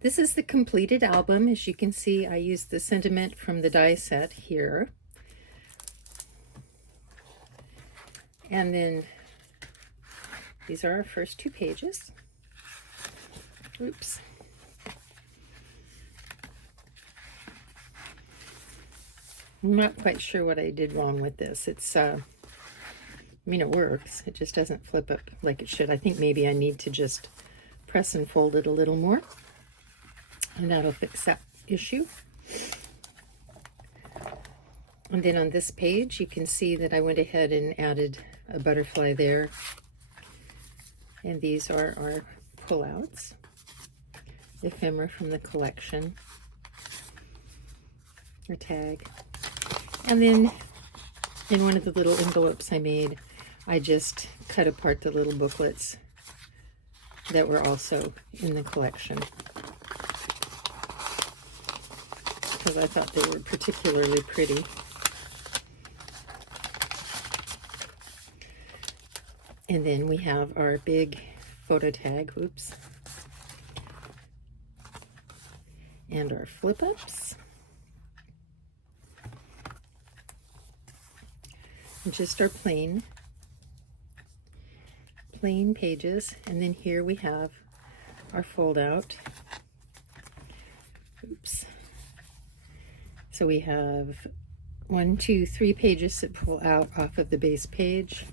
This is the completed album. As you can see, I used the sentiment from the die set here. And then these are our first 2 pages. Oops. I'm not quite sure what I did wrong with this. It's, I mean, it works. It just doesn't flip up like it should. I think maybe I need to just press and fold it a little more, and that'll fix that issue. And then on this page, you can see that I went ahead and added a butterfly there. And these are our pullouts, ephemera from the collection, or tag. And then in one of the little envelopes I made, I just cut apart the little booklets that were also in the collection, because I thought they were particularly pretty. And then we have our big photo tag, oops, and our flip-ups. And just our plain pages. And then here we have our fold-out. Oops. So we have 1, 2, 3 pages that pull out off of the base page.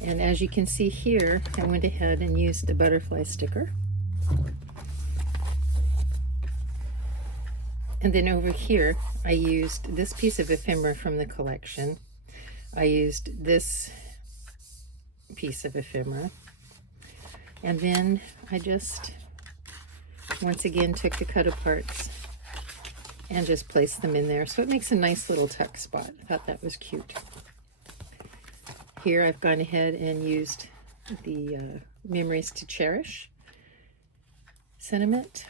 And as you can see here, I went ahead and used a butterfly sticker. And then over here, I used this piece of ephemera from the collection. I used this piece of ephemera. And then I just, once again, took the cut aparts and just placed them in there. So it makes a nice little tuck spot. I thought that was cute. Here I've gone ahead and used the Memories to Cherish sentiment.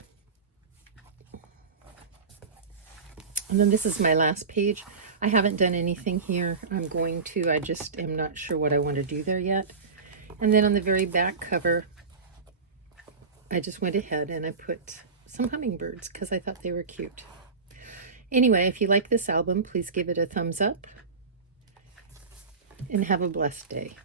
And then this is my last page. I haven't done anything here. I'm going to. I just am not sure what I want to do there yet. And then on the very back cover, I just went ahead and I put some hummingbirds because I thought they were cute. Anyway, if you like this album, please give it a thumbs up and have a blessed day.